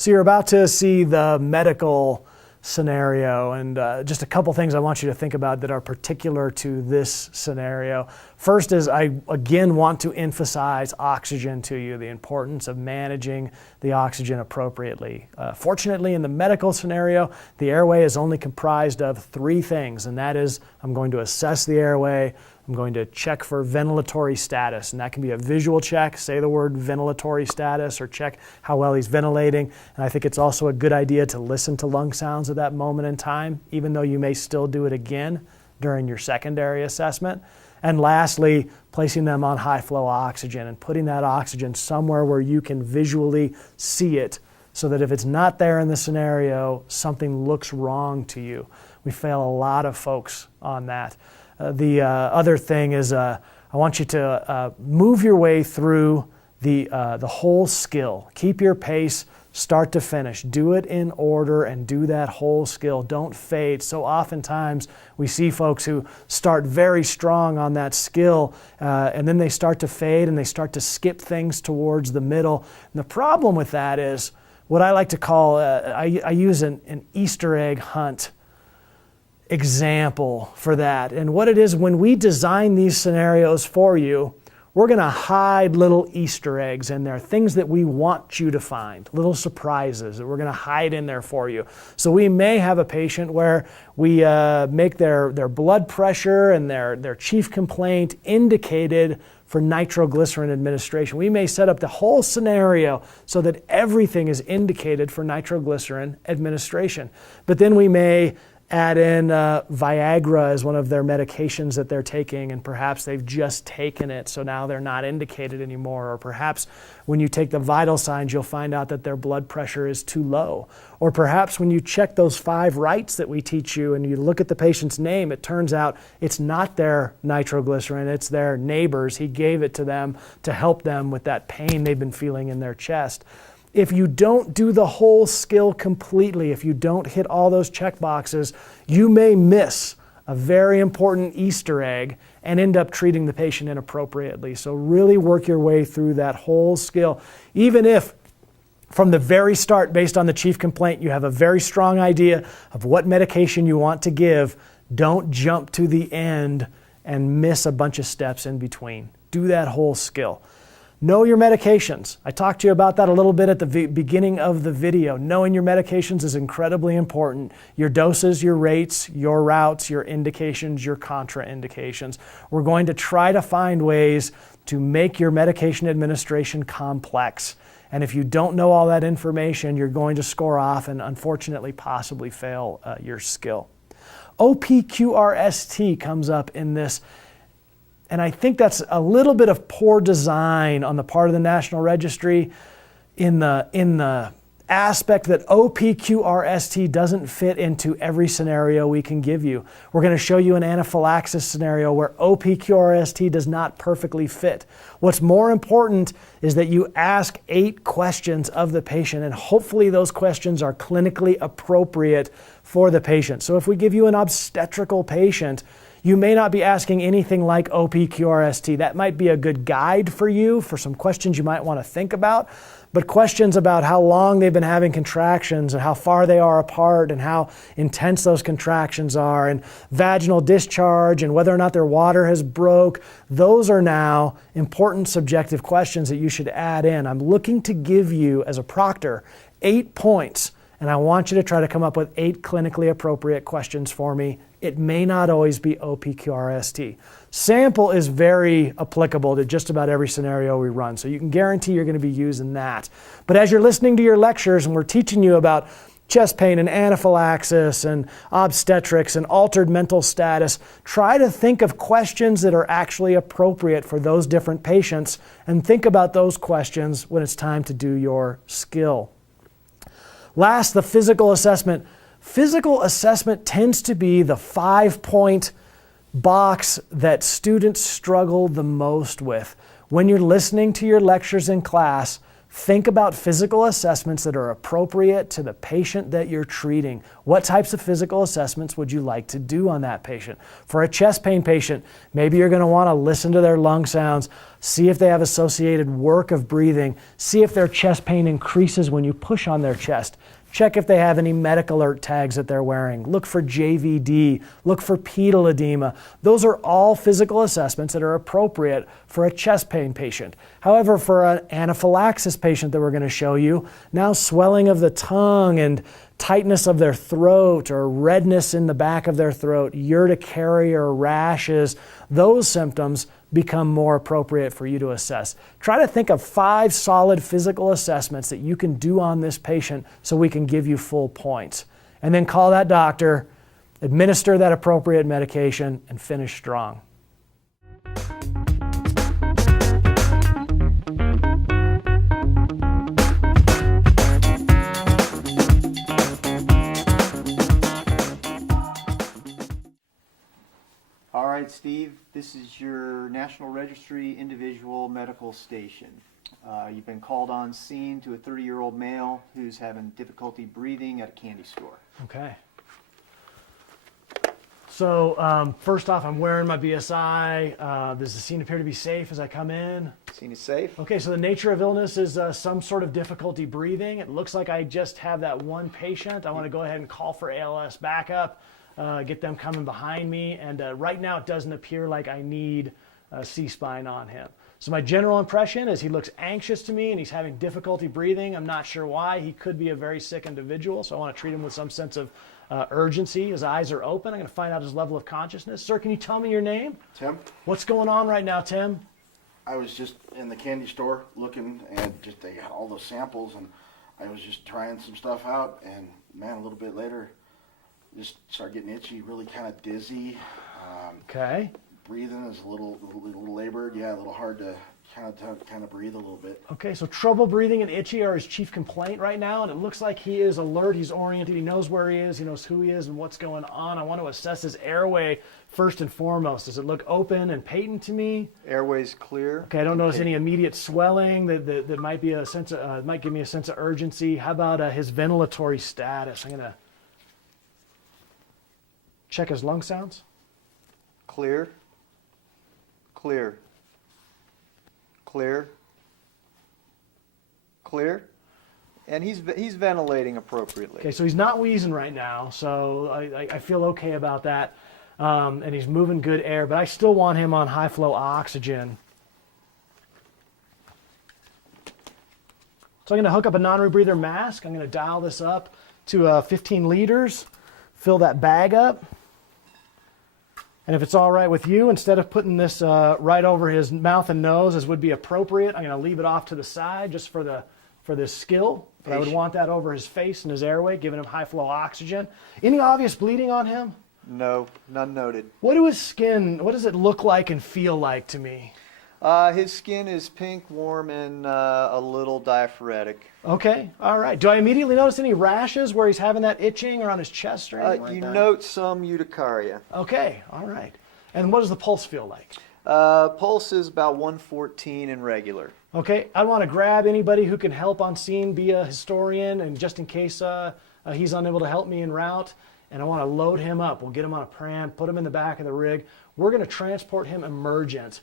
So you're about to see the medical scenario, and just a couple things I want you to think about that are particular to this scenario. First is I again want to emphasize oxygen to you, the importance of managing the oxygen appropriately. Fortunately, in the medical scenario, the airway is only comprised of three things, and that is I'm going to assess the airway, I'm going to check for ventilatory status, and that can be a visual check, say the word ventilatory status, or check how well he's ventilating. And I think it's also a good idea to listen to lung sounds at that moment in time, even though you may still do it again during your secondary assessment. And lastly, placing them on high flow oxygen and putting that oxygen somewhere where you can visually see it, so that if it's not there in the scenario, something looks wrong to you. We fail a lot of folks on that. The other thing is I want you to move your way through the whole skill. Keep your pace, start to finish. Do it in order and do that whole skill. Don't fade. So oftentimes we see folks who start very strong on that skill and then they start to fade and they start to skip things towards the middle. And the problem with that is what I like to call, I use an Easter egg hunt example for that. And what it is, when we design these scenarios for you, we're going to hide little Easter eggs in there, things that we want you to find, little surprises that we're going to hide in there for you. So we may have a patient where we make their blood pressure and their chief complaint indicated for nitroglycerin administration. We may set up the whole scenario so that everything is indicated for nitroglycerin administration. But then we may add in Viagra as one of their medications that they're taking, and perhaps they've just taken it, so now they're not indicated anymore. Or perhaps when you take the vital signs, you'll find out that their blood pressure is too low. Or perhaps when you check those 5 rights that we teach you and you look at the patient's name, it turns out it's not their nitroglycerin, it's their neighbor's. He gave it to them to help them with that pain they've been feeling in their chest. If you don't do the whole skill completely, if you don't hit all those check boxes, you may miss a very important Easter egg and end up treating the patient inappropriately. So really work your way through that whole skill. Even if from the very start, based on the chief complaint, you have a very strong idea of what medication you want to give, don't jump to the end and miss a bunch of steps in between. Do that whole skill. Know your medications. I talked to you about that a little bit at the beginning of the video. Knowing your medications is incredibly important. Your doses, your rates, your routes, your indications, your contraindications. We're going to try to find ways to make your medication administration complex. And if you don't know all that information, you're going to score off and unfortunately possibly fail your skill. OPQRST comes up in this. And I think that's a little bit of poor design on the part of the National Registry in the aspect that OPQRST doesn't fit into every scenario we can give you. We're going to show you an anaphylaxis scenario where OPQRST does not perfectly fit. What's more important is that you ask 8 questions of the patient, and hopefully those questions are clinically appropriate for the patient. So if we give you an obstetrical patient, you may not be asking anything like OPQRST. That might be a good guide for you for some questions you might want to think about. But questions about how long they've been having contractions and how far they are apart and how intense those contractions are and vaginal discharge and whether or not their water has broke, those are now important subjective questions that you should add in. I'm looking to give you, as a proctor, 8 points, and I want you to try to come up with 8 clinically appropriate questions for me. It may not always be OPQRST. Sample is very applicable to just about every scenario we run, so you can guarantee you're going to be using that. But as you're listening to your lectures and we're teaching you about chest pain and anaphylaxis and obstetrics and altered mental status, try to think of questions that are actually appropriate for those different patients and think about those questions when it's time to do your skill. Last, the physical assessment. Physical assessment tends to be the 5-point box that students struggle the most with. When you're listening to your lectures in class, Think about physical assessments that are appropriate to the patient that you're treating. What types of physical assessments would you like to do on that patient? For a chest pain patient, maybe you're going to want to listen to their lung sounds, see if they have associated work of breathing, see if their chest pain increases when you push on their chest. Check if they have any medic alert tags that they're wearing. Look for JVD. Look for pedal edema. Those are all physical assessments that are appropriate for a chest pain patient. However, for an anaphylaxis patient that we're going to show you, now swelling of the tongue and tightness of their throat or redness in the back of their throat, urticaria or rashes, those symptoms become more appropriate for you to assess. Try to think of 5 solid physical assessments that you can do on this patient so we can give you full points. And then call that doctor, administer that appropriate medication, and finish strong. All right, Steve, this is your National Registry individual medical station. You've been called on scene to a 30-year-old male who's having difficulty breathing at a candy store. Okay. So first off, I'm wearing my BSI. Does the scene appear to be safe as I come in? Scene is safe. Okay, so the nature of illness is some sort of difficulty breathing. It looks like I just have that one patient. I want to go ahead and call for ALS backup. Get them coming behind me, and right now it doesn't appear like I need a C-spine on him. So my general impression is he looks anxious to me and he's having difficulty breathing. I'm not sure why. He could be a very sick individual, so I want to treat him with some sense of urgency. His eyes are open. I'm going to find out his level of consciousness. Sir, can you tell me your name? Tim, What's going on right now, Tim? I was just in the candy store looking, and just they had all those samples, and I was just trying some stuff out, and man, a little bit later, just started getting itchy, really kind of dizzy. Okay. Breathing is a little labored, yeah, a little hard to kind of breathe a little bit. Okay, so trouble breathing and itchy are his chief complaint right now, and it looks like he is alert, he's oriented, he knows where he is, he knows who he is and what's going on. I want to assess his airway first and foremost. Does it look open and patent to me? Airway's clear. Okay, I don't notice any immediate swelling that might be a sense of, might give me a sense of urgency. How about his ventilatory status? I'm going to check his lung sounds. Clear. Clear. Clear. Clear. And he's ventilating appropriately. Okay, so he's not wheezing right now, so I feel okay about that. And he's moving good air, but I still want him on high flow oxygen. So I'm going to hook up a non-rebreather mask. I'm going to dial this up to 15 liters, fill that bag up. And if it's all right with you, instead of putting this right over his mouth and nose as would be appropriate, I'm going to leave it off to the side just for this skill. But I would want that over his face and his airway, giving him high flow oxygen. Any obvious bleeding on him? No, none noted. What does it look like and feel like to me? His skin is pink, warm, and a little diaphoretic. Okay, all right. Do I immediately notice any rashes where he's having that itching or on his chest or anything like You that? note some urticaria. Okay, all right. And what does the pulse feel like? Pulse is about 114 and regular. Okay, I want to grab anybody who can help on scene, be a historian, and just in case he's unable to help me en route, and I want to load him up. We'll get him on a pram, put him in the back of the rig. We're going to transport him emergent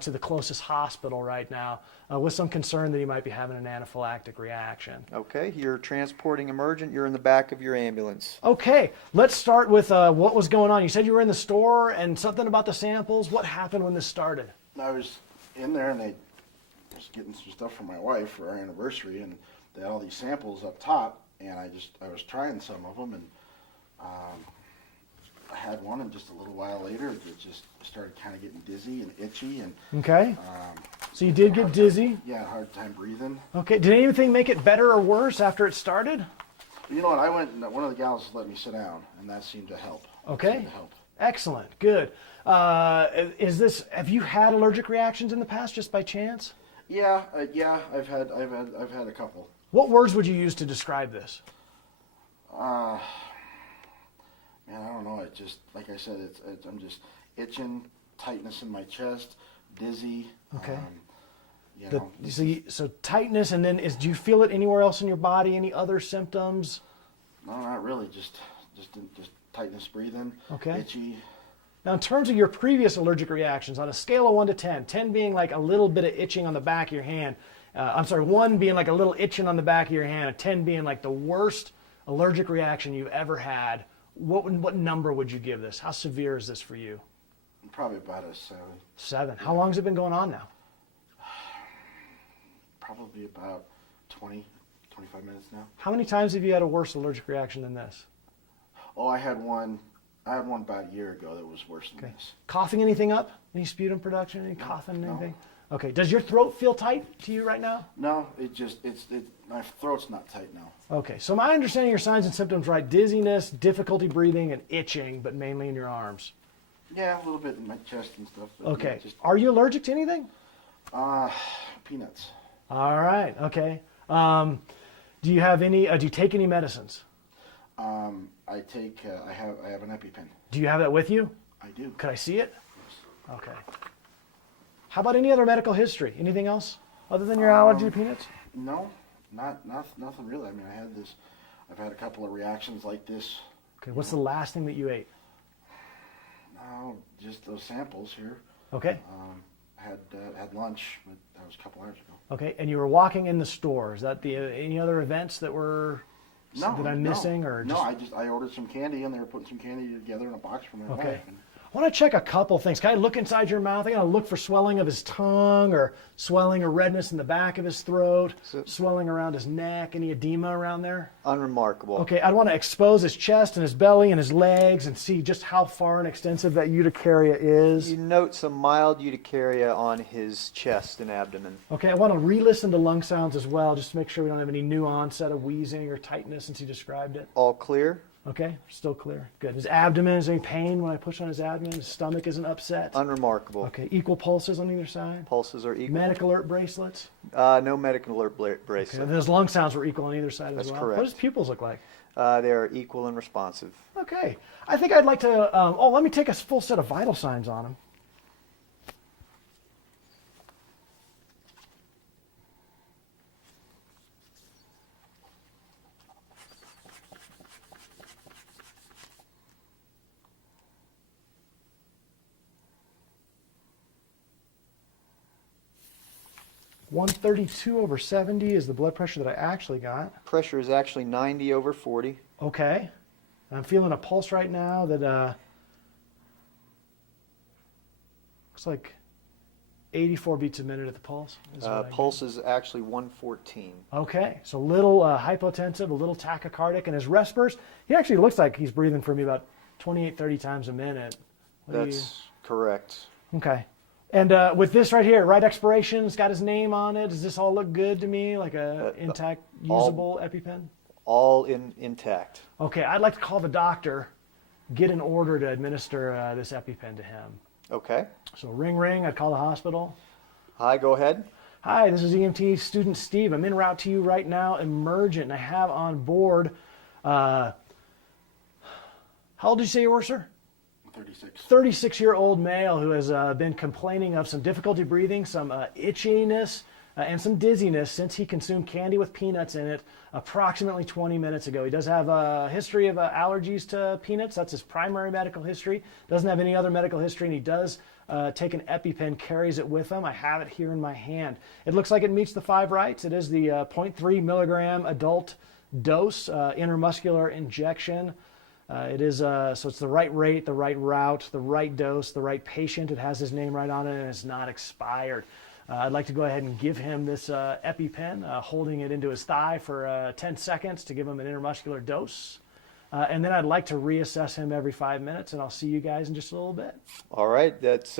to the closest hospital right now with some concern that he might be having an anaphylactic reaction. Okay, you're transporting emergent. You're in the back of your ambulance. Okay, let's start with what was going on. You said you were in the store and something about the samples. What happened when this started? I was in there, and I was getting some stuff for my wife for our anniversary, and they had all these samples up top, and I was trying some of them, and I had one, and just a little while later, it just started kind of getting dizzy and itchy, and Okay. So you did get dizzy? yeah, hard time breathing. Okay. Did anything make it better or worse after it started? You know what? I went, and one of the gals let me sit down, and that seemed to help. Okay. Seemed to help. Excellent. Good. Have you had allergic reactions in the past just by chance? Yeah, I've had a couple. What words would you use to describe this? Man, I don't know. It just, like I said, I'm just itching, tightness in my chest, dizzy. Okay. You know, So tightness, and then do you feel it anywhere else in your body? Any other symptoms? no, not really. Just tightness breathing. Okay. Itchy. Now, in terms of your previous allergic reactions, on a scale of 1 to 10, 10 being like a little bit of itching on the back of your hand, 1 being like a little itching on the back of your hand, and 10 being like the worst allergic reaction you've ever had, what number would you give this? How severe is this for you? Probably about a 7. 7. How long has it been going on now? Probably about 20, 25 minutes now. How many times have you had a worse allergic reaction than this? Oh, I had one about a year ago that was worse than this. Coughing anything up? Any sputum production? Any coughing, no. anything? Okay. Does your throat feel tight to you right now? No, my throat's not tight now. Okay. So my understanding of your signs and symptoms, right? Dizziness, difficulty breathing, and itching, but mainly in your arms. Yeah, a little bit in my chest and stuff. But Okay. Yeah, Are you allergic to anything? peanuts. All right. Okay. Do you have any? Do you take any medicines? I take. I have an EpiPen. Do you have that with you? I do. Could I see it? Yes. Okay. How about any other medical history? Anything else other than your allergy to peanuts? No, nothing really. I mean, I've had a couple of reactions like this. Okay. What's the last thing that you ate? No, just those samples here. Okay. Had lunch, but that was a couple hours ago. Okay. And you were walking in the store. Is that any other events that were that I'm missing, or no? I ordered some candy, and they were putting some candy together in a box for my Okay. wife. And I want to check a couple things. Can I look inside your mouth? I got to look for swelling of his tongue, or swelling or redness in the back of his throat, swelling around his neck, any edema around there? Unremarkable. Okay, I want to expose his chest and his belly and his legs and see just how far and extensive that urticaria is. You note some mild urticaria on his chest and abdomen. Okay, I want to re-listen to lung sounds as well, just to make sure we don't have any new onset of wheezing or tightness since he described it. All clear? Okay, still clear. Good. His abdomen, is there any pain when I push on his abdomen? His stomach isn't upset? Unremarkable. Okay, equal pulses on either side? Pulses are equal. Medic alert bracelets? No medical alert Okay, bracelet. those lung sounds were equal on either side That's as well. correct. What does pupils look like? They are equal and responsive. Okay, I think I'd like to, let me take a full set of vital signs on him. (132/70) is the blood pressure that I actually got. Pressure is actually 90/40. Okay. I'm feeling a pulse right now that looks like 84 beats a minute at the pulse. is what I get. Pulse is actually 114. Okay, so a little hypotensive, a little tachycardic, and his respers, he actually looks like he's breathing for me about 28, 30 times a minute. That's correct. Okay. And with this right here, right expiration, it's got his name on it. Does this all look good to me, like a intact, usable EpiPen? All intact. Okay, I'd like to call the doctor, get an order to administer this EpiPen to him. Okay. So ring, I'd call the hospital. Hi, go ahead. Hi, this is EMT student Steve. I'm en route to you right now, emergent, and I have on board, how old did you say you were, sir? 36. 36-year-old male who has been complaining of some difficulty breathing, some itchiness, and some dizziness since he consumed candy with peanuts in it approximately 20 minutes ago. He does have a history of allergies to peanuts. That's his primary medical history. Doesn't have any other medical history, and he does take an EpiPen, carries it with him. I have it here in my hand. It looks like it meets the 5 rights. It is the 0.3 milligram adult dose, intramuscular injection. It is so it's the right rate, the right route, the right dose, the right patient. It has his name right on it, and it's not expired. I'd like to go ahead and give him this EpiPen, holding it into his thigh for 10 seconds to give him an intramuscular dose. And then I'd like to reassess him every 5 minutes, and I'll see you guys in just a little bit. All right, that's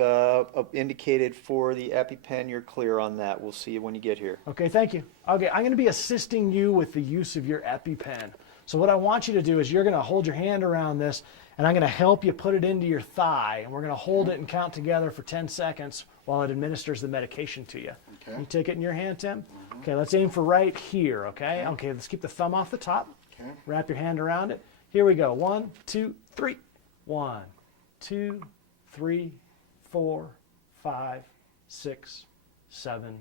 indicated for the EpiPen. You're clear on that. We'll see you when you get here. Okay, thank you. Okay, I'm going to be assisting you with the use of your EpiPen. So what I want you to do is you're going to hold your hand around this, and I'm going to help you put it into your thigh, and we're going to hold it and count together for 10 seconds while it administers the medication to you. Okay. You take it in your hand, Tim? Okay, let's aim for right here, okay? Okay, let's keep the thumb off the top. Okay. Wrap your hand around it. Here we go. 1, 2, 3. 1, 2, 3, 4, 5, 6, 7,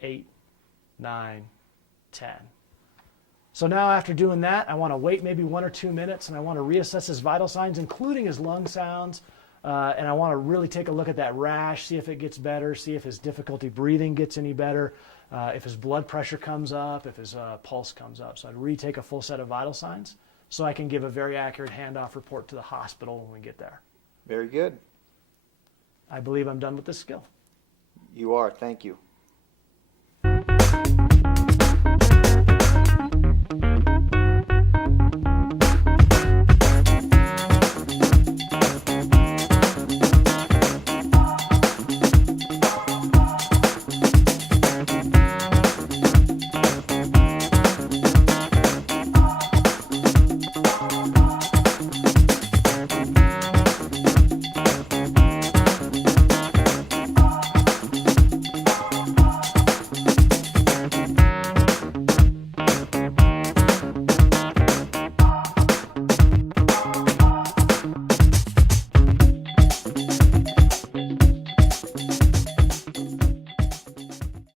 8, 9, 10. So now after doing that, I want to wait maybe 1 or 2 minutes, and I want to reassess his vital signs, including his lung sounds. And I want to really take a look at that rash, see if it gets better, see if his difficulty breathing gets any better, if his blood pressure comes up, if his pulse comes up. So I'd retake a full set of vital signs so I can give a very accurate handoff report to the hospital when we get there. Very good. I believe I'm done with this skill. You are. Thank you.